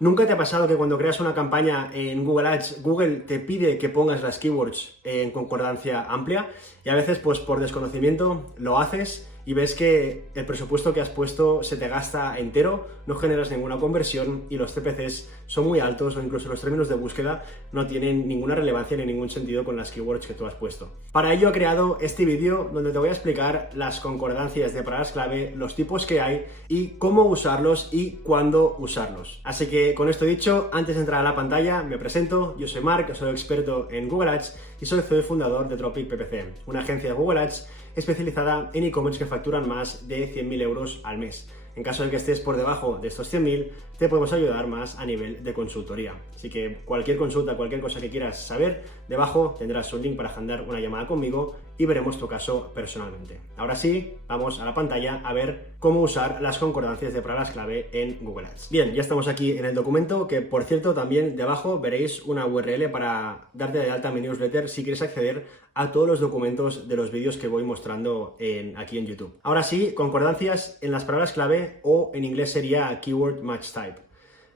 ¿Nunca te ha pasado que cuando creas una campaña en Google Ads, Google te pide que pongas las keywords en concordancia amplia? Y a veces, pues por desconocimiento, lo haces y ves que el presupuesto que has puesto se te gasta entero, no generas ninguna conversión y los CPCs son muy altos o incluso los términos de búsqueda no tienen ninguna relevancia ni ningún sentido con las keywords que tú has puesto. Para ello he creado este vídeo donde te voy a explicar las concordancias de palabras clave, los tipos que hay y cómo usarlos y cuándo usarlos. Así que con esto dicho, antes de entrar a la pantalla me presento, yo soy Marc, soy experto en Google Ads y soy CEO y fundador de Tropic PPC, una agencia de Google Ads especializada en e-commerce que facturan más de 100.000 euros al mes. En caso de que estés por debajo de estos 100.000, te podemos ayudar más a nivel de consultoría. Así que cualquier consulta, cualquier cosa que quieras saber, debajo tendrás un link para agendar una llamada conmigo y veremos tu caso personalmente. Ahora sí, vamos a la pantalla a ver cómo usar las concordancias de palabras clave en Google Ads. Bien, ya estamos aquí en el documento, que por cierto también debajo veréis una URL para darte de alta mi newsletter si quieres acceder a todos los documentos de los vídeos que voy mostrando aquí en YouTube. Ahora sí, concordancias en las palabras clave o en inglés sería Keyword Match Type.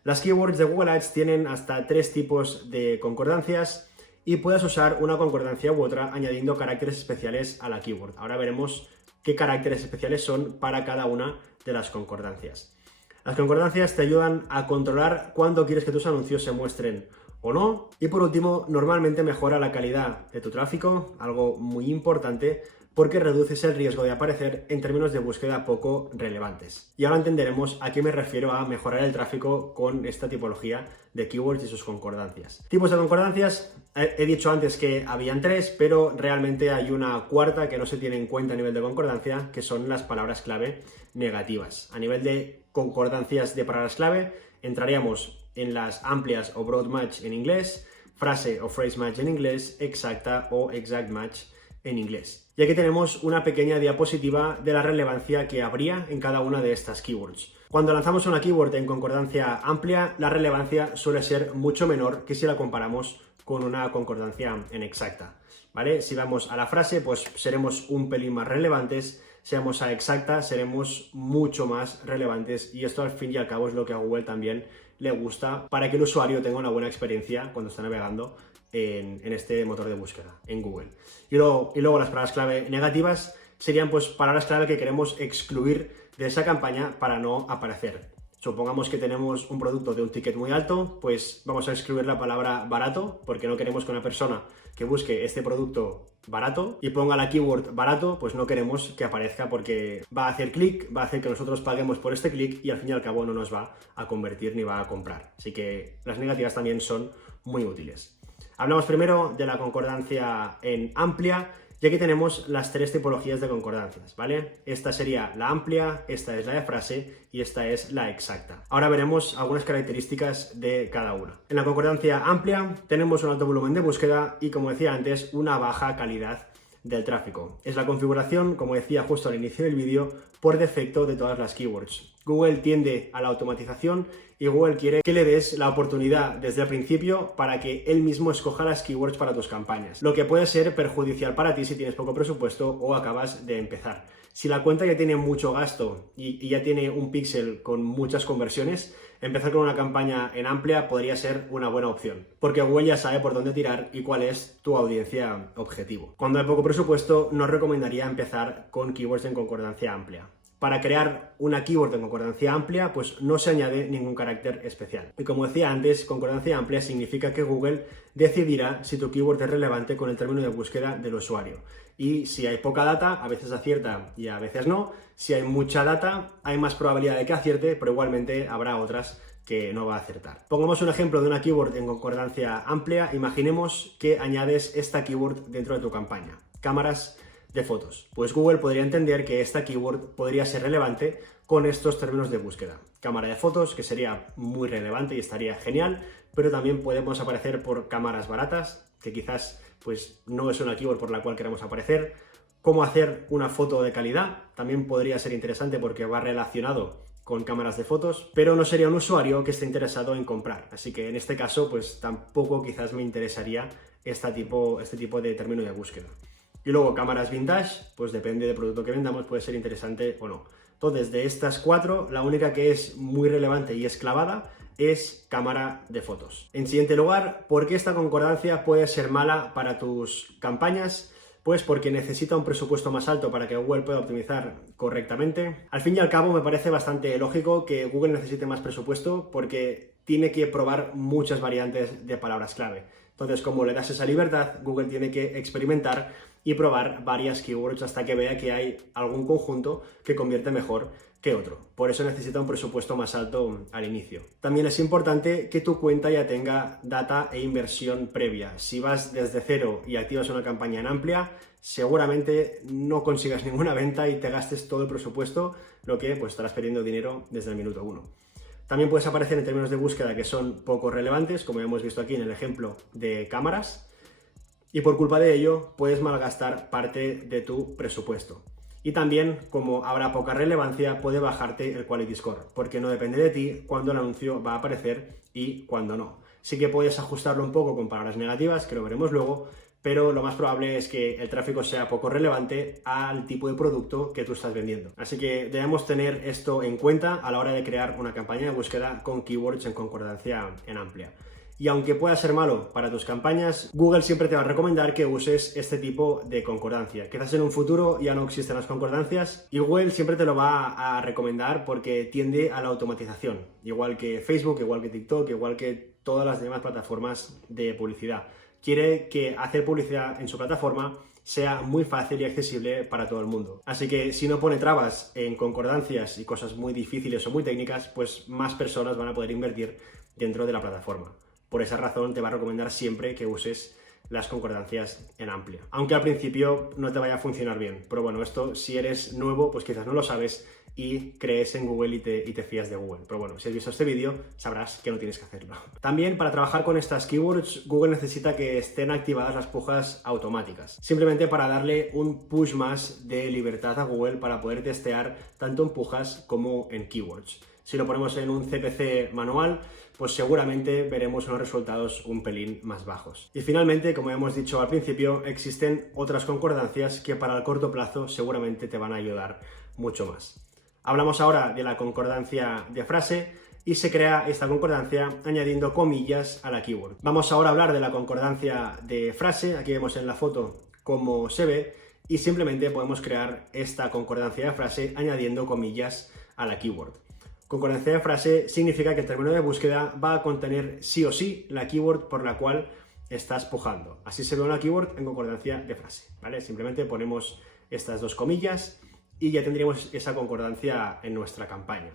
Las keywords de Google Ads tienen hasta 3 tipos de concordancias y puedes usar una concordancia u otra añadiendo caracteres especiales a la keyword. Ahora veremos qué caracteres especiales son para cada una de las concordancias. Las concordancias te ayudan a controlar cuándo quieres que tus anuncios se muestren o no. Y por último, normalmente mejora la calidad de tu tráfico, algo muy importante, porque reduces el riesgo de aparecer en términos de búsqueda poco relevantes. Y ahora entenderemos a qué me refiero a mejorar el tráfico con esta tipología de keywords y sus concordancias. Tipos de concordancias, he dicho antes que habían 3, pero realmente hay una cuarta que no se tiene en cuenta a nivel de concordancia, que son las palabras clave negativas. A nivel de concordancias de palabras clave, entraríamos en las amplias o broad match en inglés, frase o phrase match en inglés, exacta o exact match en inglés. Y aquí tenemos una pequeña diapositiva de la relevancia que habría en cada una de estas keywords. Cuando lanzamos una keyword en concordancia amplia, la relevancia suele ser mucho menor que si la comparamos con una concordancia en exacta, ¿vale? Si vamos a la frase, pues seremos un pelín más relevantes. Si vamos a exacta, seremos mucho más relevantes y esto al fin y al cabo es lo que a Google también le gusta para que el usuario tenga una buena experiencia cuando está navegando en este motor de búsqueda, en Google. Y luego las palabras clave negativas serían pues palabras clave que queremos excluir de esa campaña para no aparecer. Supongamos que tenemos un producto de un ticket muy alto, pues vamos a excluir la palabra barato, porque no queremos que una persona que busque este producto barato y ponga la keyword barato, pues no queremos que aparezca porque va a hacer clic, va a hacer que nosotros paguemos por este clic y al fin y al cabo no nos va a convertir ni va a comprar. Así que las negativas también son muy útiles. Hablamos primero de la concordancia en amplia. Y aquí tenemos las 3 tipologías de concordancias, ¿vale? Esta sería la amplia, esta es la de frase y esta es la exacta. Ahora veremos algunas características de cada una. En la concordancia amplia tenemos un alto volumen de búsqueda y, como decía antes, una baja calidad del tráfico. Es la configuración, como decía justo al inicio del vídeo, por defecto de todas las keywords. Google tiende a la automatización y Google quiere que le des la oportunidad desde el principio para que él mismo escoja las keywords para tus campañas, lo que puede ser perjudicial para ti si tienes poco presupuesto o acabas de empezar. Si la cuenta ya tiene mucho gasto y ya tiene un píxel con muchas conversiones, empezar con una campaña en amplia podría ser una buena opción, porque Google ya sabe por dónde tirar y cuál es tu audiencia objetivo. Cuando hay poco presupuesto, no recomendaría empezar con keywords en concordancia amplia. Para crear una keyword en concordancia amplia, pues no se añade ningún carácter especial. Y como decía antes, concordancia amplia significa que Google decidirá si tu keyword es relevante con el término de búsqueda del usuario. Y si hay poca data, a veces acierta y a veces no. Si hay mucha data, hay más probabilidad de que acierte, pero igualmente habrá otras que no va a acertar. Pongamos un ejemplo de una keyword en concordancia amplia. Imaginemos que añades esta keyword dentro de tu campaña. Cámaras de fotos. Pues Google podría entender que esta keyword podría ser relevante con estos términos de búsqueda. Cámara de fotos, que sería muy relevante y estaría genial, pero también podemos aparecer por cámaras baratas, que quizás pues no es una keyword por la cual queremos aparecer. Cómo hacer una foto de calidad, también podría ser interesante porque va relacionado con cámaras de fotos, pero no sería un usuario que esté interesado en comprar. Así que en este caso, pues tampoco quizás me interesaría este tipo de término de búsqueda. Y luego cámaras vintage, pues depende del producto que vendamos, puede ser interesante o no. Entonces, de estas 4, la única que es muy relevante y es clavada es cámara de fotos. En siguiente lugar, ¿por qué esta concordancia puede ser mala para tus campañas? Pues porque necesita un presupuesto más alto para que Google pueda optimizar correctamente. Al fin y al cabo me parece bastante lógico que Google necesite más presupuesto porque tiene que probar muchas variantes de palabras clave. Entonces, como le das esa libertad, Google tiene que experimentar y probar varias keywords hasta que vea que hay algún conjunto que convierte mejor que otro. Por eso necesita un presupuesto más alto al inicio. También es importante que tu cuenta ya tenga data e inversión previa. Si vas desde cero y activas una campaña en Amplia, seguramente no consigas ninguna venta y te gastes todo el presupuesto, lo que pues estarás perdiendo dinero desde el minuto 1. También puedes aparecer en términos de búsqueda que son poco relevantes, como hemos visto aquí en el ejemplo de cámaras, y por culpa de ello puedes malgastar parte de tu presupuesto. Y también, como habrá poca relevancia, puede bajarte el Quality Score, porque no depende de ti cuándo el anuncio va a aparecer y cuándo no. Sí que puedes ajustarlo un poco con palabras negativas, que lo veremos luego, pero lo más probable es que el tráfico sea poco relevante al tipo de producto que tú estás vendiendo. Así que debemos tener esto en cuenta a la hora de crear una campaña de búsqueda con keywords en concordancia en Amplia. Y aunque pueda ser malo para tus campañas, Google siempre te va a recomendar que uses este tipo de concordancia. Quizás en un futuro ya no existen las concordancias y Google siempre te lo va a recomendar porque tiende a la automatización, igual que Facebook, igual que TikTok, igual que todas las demás plataformas de publicidad. Quiere que hacer publicidad en su plataforma sea muy fácil y accesible para todo el mundo. Así que si no pone trabas en concordancias y cosas muy difíciles o muy técnicas, pues más personas van a poder invertir dentro de la plataforma. Por esa razón te va a recomendar siempre que uses las concordancias en Amplia. Aunque al principio no te vaya a funcionar bien. Pero bueno, esto si eres nuevo, pues quizás no lo sabes y crees en Google y te fías de Google. Pero bueno, si has visto este vídeo, sabrás que no tienes que hacerlo. También para trabajar con estas keywords, Google necesita que estén activadas las pujas automáticas. Simplemente para darle un push más de libertad a Google para poder testear tanto en pujas como en keywords. Si lo ponemos en un CPC manual, pues seguramente veremos unos resultados un pelín más bajos. Y finalmente, como hemos dicho al principio, existen otras concordancias que para el corto plazo seguramente te van a ayudar mucho más. Hablamos ahora de la concordancia de frase y se crea esta concordancia añadiendo comillas a la keyword. Vamos ahora a hablar de la concordancia de frase. Aquí vemos en la foto cómo se ve y simplemente podemos crear esta concordancia de frase añadiendo comillas a la keyword. Concordancia de frase significa que el término de búsqueda va a contener sí o sí la keyword por la cual estás pujando. Así se ve una keyword en concordancia de frase, ¿vale? Simplemente ponemos estas dos comillas y ya tendríamos esa concordancia en nuestra campaña.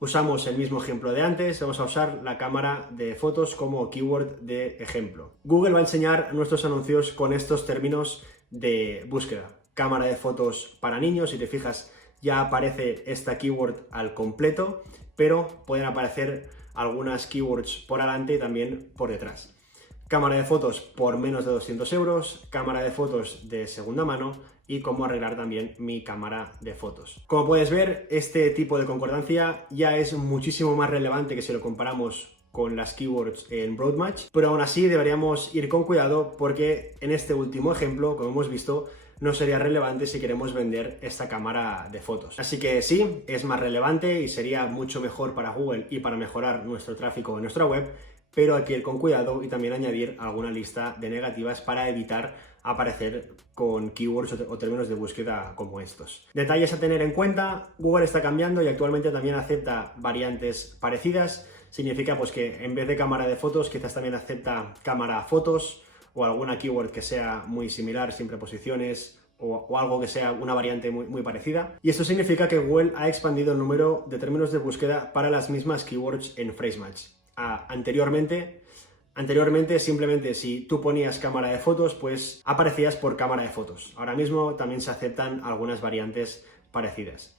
Usamos el mismo ejemplo de antes, vamos a usar la cámara de fotos como keyword de ejemplo. Google va a enseñar nuestros anuncios con estos términos de búsqueda. Cámara de fotos para niños, si te fijas, ya aparece esta keyword al completo, pero pueden aparecer algunas keywords por delante y también por detrás. Cámara de fotos por menos de 200 euros, cámara de fotos de segunda mano y cómo arreglar también mi cámara de fotos. Como puedes ver, este tipo de concordancia ya es muchísimo más relevante que si lo comparamos con las keywords en Broad Match, pero aún así deberíamos ir con cuidado porque en este último ejemplo, como hemos visto, no sería relevante si queremos vender esta cámara de fotos. Así que sí, es más relevante y sería mucho mejor para Google y para mejorar nuestro tráfico en nuestra web, pero hay que ir con cuidado y también añadir alguna lista de negativas para evitar aparecer con keywords o términos de búsqueda como estos. Detalles a tener en cuenta: Google está cambiando y actualmente también acepta variantes parecidas. Significa pues que en vez de cámara de fotos quizás también acepta cámara fotos, o alguna keyword que sea muy similar, sin preposiciones, o algo que sea una variante muy parecida. Y esto significa que Google ha expandido el número de términos de búsqueda para las mismas keywords en Phrase Match. Anteriormente simplemente si tú ponías cámara de fotos, pues aparecías por cámara de fotos. Ahora mismo también se aceptan algunas variantes parecidas.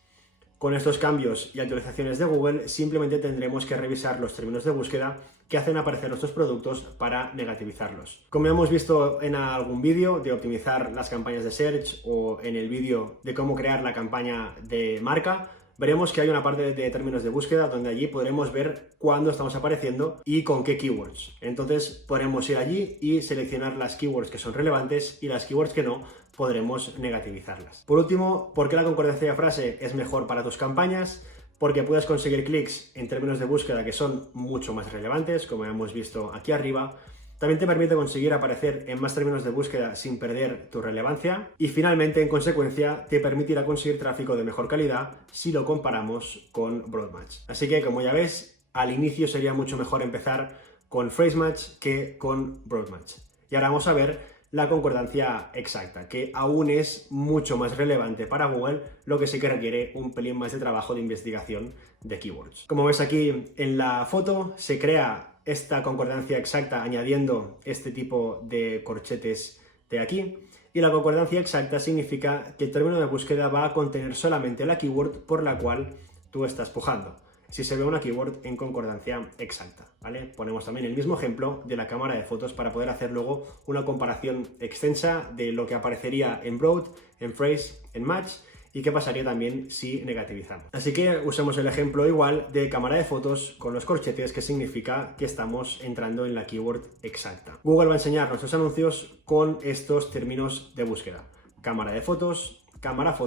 Con estos cambios y actualizaciones de Google, simplemente tendremos que revisar los términos de búsqueda que hacen aparecer nuestros productos para negativizarlos. Como hemos visto en algún vídeo de optimizar las campañas de search o en el vídeo de cómo crear la campaña de marca, veremos que hay una parte de términos de búsqueda donde allí podremos ver cuándo estamos apareciendo y con qué keywords. Entonces podremos ir allí y seleccionar las keywords que son relevantes y las keywords que no, podremos negativizarlas. Por último, ¿por qué la concordancia de frase es mejor para tus campañas? porque puedes conseguir clics en términos de búsqueda que son mucho más relevantes, como hemos visto aquí arriba. También te permite conseguir aparecer en más términos de búsqueda sin perder tu relevancia. Y finalmente, en consecuencia, te permitirá conseguir tráfico de mejor calidad si lo comparamos con Broadmatch. Así que, como ya ves, al inicio sería mucho mejor empezar con Phrasematch que con Broadmatch. Y ahora vamos a ver la concordancia exacta, que aún es mucho más relevante para Google, lo que sí que requiere un pelín más de trabajo de investigación de keywords. Como ves aquí en la foto, se crea esta concordancia exacta añadiendo este tipo de corchetes de aquí. Y la concordancia exacta significa que el término de búsqueda va a contener solamente la keyword por la cual tú estás pujando. Si se ve una keyword en concordancia exacta, ¿vale? Ponemos también el mismo ejemplo de la cámara de fotos para poder hacer luego una comparación extensa de lo que aparecería en Broad, en Phrase, en Match y qué pasaría también si negativizamos. Así que usemos el ejemplo igual de cámara de fotos con los corchetes, que significa que estamos entrando en la keyword exacta. Google va a enseñar nuestros anuncios con estos términos de búsqueda: cámara de fotos, cámara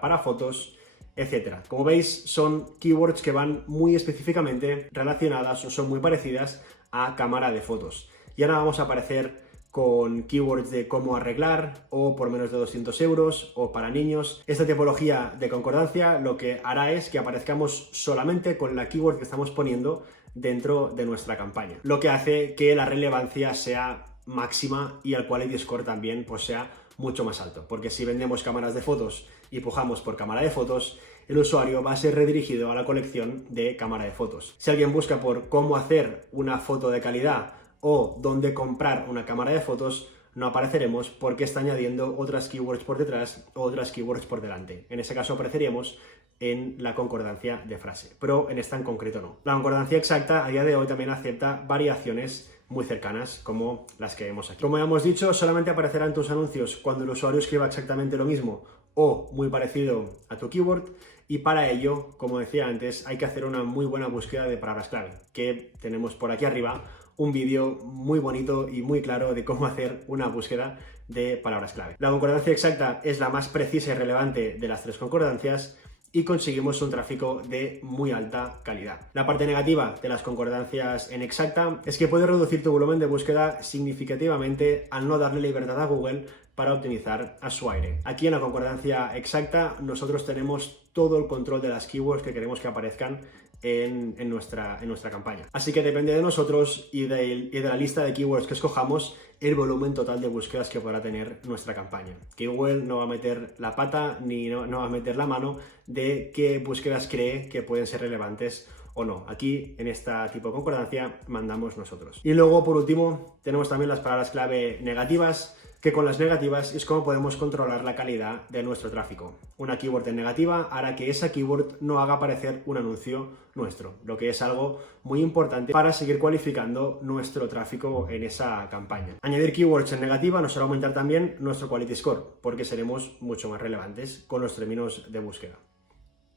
para fotos, etcétera. Como veis, son keywords que van muy específicamente relacionadas o son muy parecidas a cámara de fotos. Y ahora vamos a aparecer con keywords de cómo arreglar, o por menos de 200 euros, o para niños. Esta tipología de concordancia lo que hará es que aparezcamos solamente con la keyword que estamos poniendo dentro de nuestra campaña, lo que hace que la relevancia sea máxima y el quality score también pues sea mucho más alto, porque si vendemos cámaras de fotos y pujamos por cámara de fotos, el usuario va a ser redirigido a la colección de cámara de fotos. Si alguien busca por cómo hacer una foto de calidad o dónde comprar una cámara de fotos, no apareceremos porque está añadiendo otras keywords por detrás o otras keywords por delante. En ese caso apareceríamos en la concordancia de frase, pero en esta en concreto no. La concordancia exacta a día de hoy también acepta variaciones muy cercanas como las que vemos aquí. Como ya hemos dicho, solamente aparecerán tus anuncios cuando el usuario escriba exactamente lo mismo o muy parecido a tu keyword, y para ello, como decía antes, hay que hacer una muy buena búsqueda de palabras clave, que tenemos por aquí arriba un vídeo muy bonito y muy claro de cómo hacer una búsqueda de palabras clave. La concordancia exacta es la más precisa y relevante de las tres concordancias y conseguimos un tráfico de muy alta calidad. La parte negativa de las concordancias en exacta es que puede reducir tu volumen de búsqueda significativamente al no darle libertad a Google para optimizar a su aire. Aquí en la concordancia exacta nosotros tenemos todo el control de las keywords que queremos que aparezcan en nuestra campaña. Así que depende de nosotros y de la lista de keywords que escojamos el volumen total de búsquedas que podrá tener nuestra campaña. Que Google no va a meter la pata ni no va a meter la mano de qué búsquedas cree que pueden ser relevantes o no. Aquí, en esta tipo de concordancia, mandamos nosotros. Y luego, por último, tenemos también las palabras clave negativas, que con las negativas es como podemos controlar la calidad de nuestro tráfico. Una keyword en negativa hará que esa keyword no haga aparecer un anuncio nuestro, lo que es algo muy importante para seguir cualificando nuestro tráfico en esa campaña. Añadir keywords en negativa nos hará aumentar también nuestro quality score, porque seremos mucho más relevantes con los términos de búsqueda.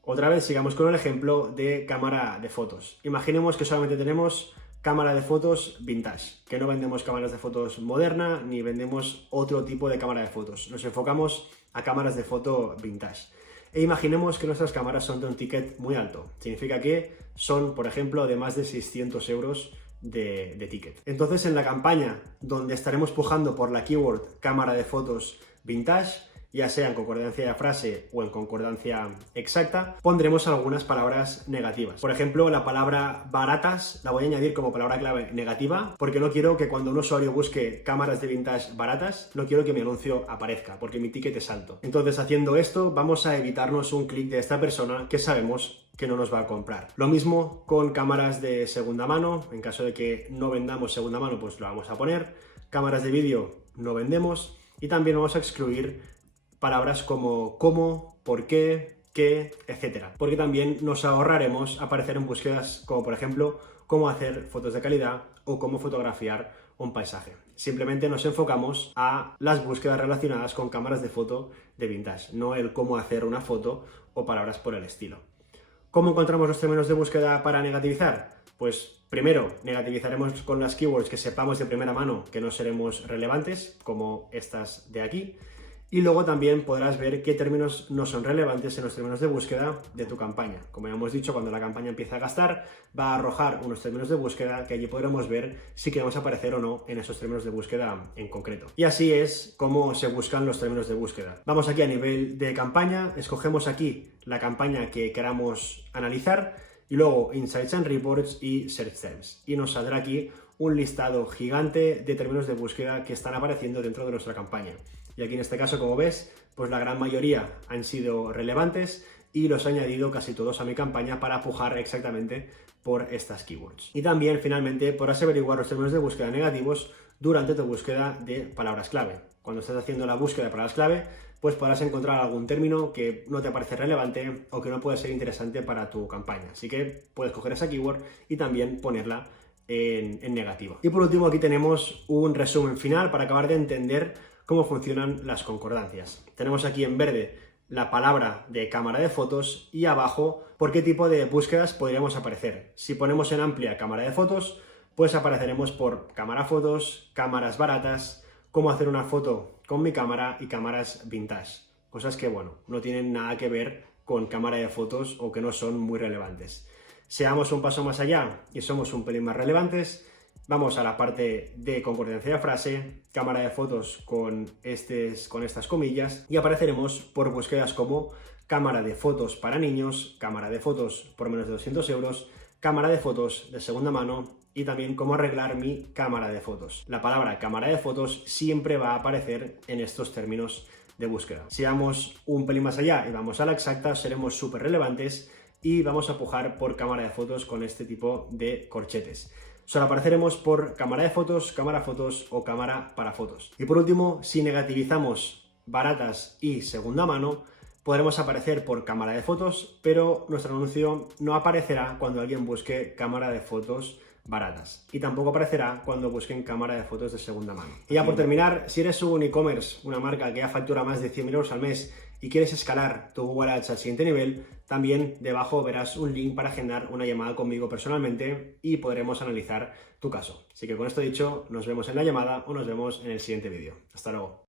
Otra vez sigamos con el ejemplo de cámara de fotos. Imaginemos que solamente tenemos cámara de fotos vintage, que no vendemos cámaras de fotos moderna ni vendemos otro tipo de cámara de fotos. Nos enfocamos a cámaras de foto vintage. E imaginemos que nuestras cámaras son de un ticket muy alto. Significa que son, por ejemplo, de más de 600 euros de ticket. Entonces, en la campaña donde estaremos pujando por la keyword cámara de fotos vintage, ya sea en concordancia de frase o en concordancia exacta, pondremos algunas palabras negativas. Por ejemplo, la palabra baratas la voy a añadir como palabra clave negativa, porque no quiero que cuando un usuario busque cámaras de vintage baratas, no quiero que mi anuncio aparezca, porque mi ticket es alto. Entonces, haciendo esto, vamos a evitarnos un clic de esta persona que sabemos que no nos va a comprar. Lo mismo con cámaras de segunda mano. En caso de que no vendamos segunda mano, pues lo vamos a poner. Cámaras de vídeo no vendemos. Y también vamos a excluir palabras como cómo, por qué, etcétera. Porque también nos ahorraremos aparecer en búsquedas como, por ejemplo, cómo hacer fotos de calidad o cómo fotografiar un paisaje. Simplemente nos enfocamos a las búsquedas relacionadas con cámaras de foto de vintage, no el cómo hacer una foto o palabras por el estilo. ¿Cómo encontramos los términos de búsqueda para negativizar? Pues primero, negativizaremos con las keywords que sepamos de primera mano que no seremos relevantes, como estas de aquí. Y luego también podrás ver qué términos no son relevantes en los términos de búsqueda de tu campaña. Como ya hemos dicho, cuando la campaña empieza a gastar, va a arrojar unos términos de búsqueda que allí podremos ver si queremos aparecer o no en esos términos de búsqueda en concreto. Y así es como se buscan los términos de búsqueda. Vamos aquí a nivel de campaña, escogemos aquí la campaña que queramos analizar y luego Insights and Reports y Search Terms. Y nos saldrá aquí un listado gigante de términos de búsqueda que están apareciendo dentro de nuestra campaña. Y aquí en este caso, como ves, pues la gran mayoría han sido relevantes y los he añadido casi todos a mi campaña para pujar exactamente por estas keywords. Y también, finalmente, podrás averiguar los términos de búsqueda negativos durante tu búsqueda de palabras clave. Cuando estés haciendo la búsqueda de palabras clave, pues podrás encontrar algún término que no te parece relevante o que no puede ser interesante para tu campaña. Así que puedes coger esa keyword y también ponerla en negativa. Y por último, aquí tenemos un resumen final para acabar de entender cómo funcionan las concordancias. Tenemos aquí en verde la palabra de cámara de fotos y abajo por qué tipo de búsquedas podríamos aparecer. Si ponemos en amplia cámara de fotos, pues apareceremos por cámara fotos, cámaras baratas, cómo hacer una foto con mi cámara y cámaras vintage. Cosas que, bueno, no tienen nada que ver con cámara de fotos o que no son muy relevantes. Seamos un paso más allá y somos un pelín más relevantes, vamos a la parte de concordancia de frase, cámara de fotos con estas comillas y apareceremos por búsquedas como cámara de fotos para niños, cámara de fotos por menos de 200 euros, cámara de fotos de segunda mano y también cómo arreglar mi cámara de fotos. La palabra cámara de fotos siempre va a aparecer en estos términos de búsqueda. Si vamos un pelín más allá y vamos a la exacta, seremos súper relevantes y vamos a pujar por cámara de fotos con este tipo de corchetes. Solo apareceremos por cámara de fotos, cámara fotos o cámara para fotos. Y por último, si negativizamos baratas y segunda mano, podremos aparecer por cámara de fotos, pero nuestro anuncio no aparecerá cuando alguien busque cámara de fotos baratas. Y tampoco aparecerá cuando busquen cámara de fotos de segunda mano. Y ya por terminar, si eres un e-commerce, una marca que ya factura más de 100.000 euros al mes y quieres escalar tu Google Ads al siguiente nivel, también debajo verás un link para agendar una llamada conmigo personalmente y podremos analizar tu caso. Así que con esto dicho, nos vemos en la llamada o nos vemos en el siguiente vídeo. Hasta luego.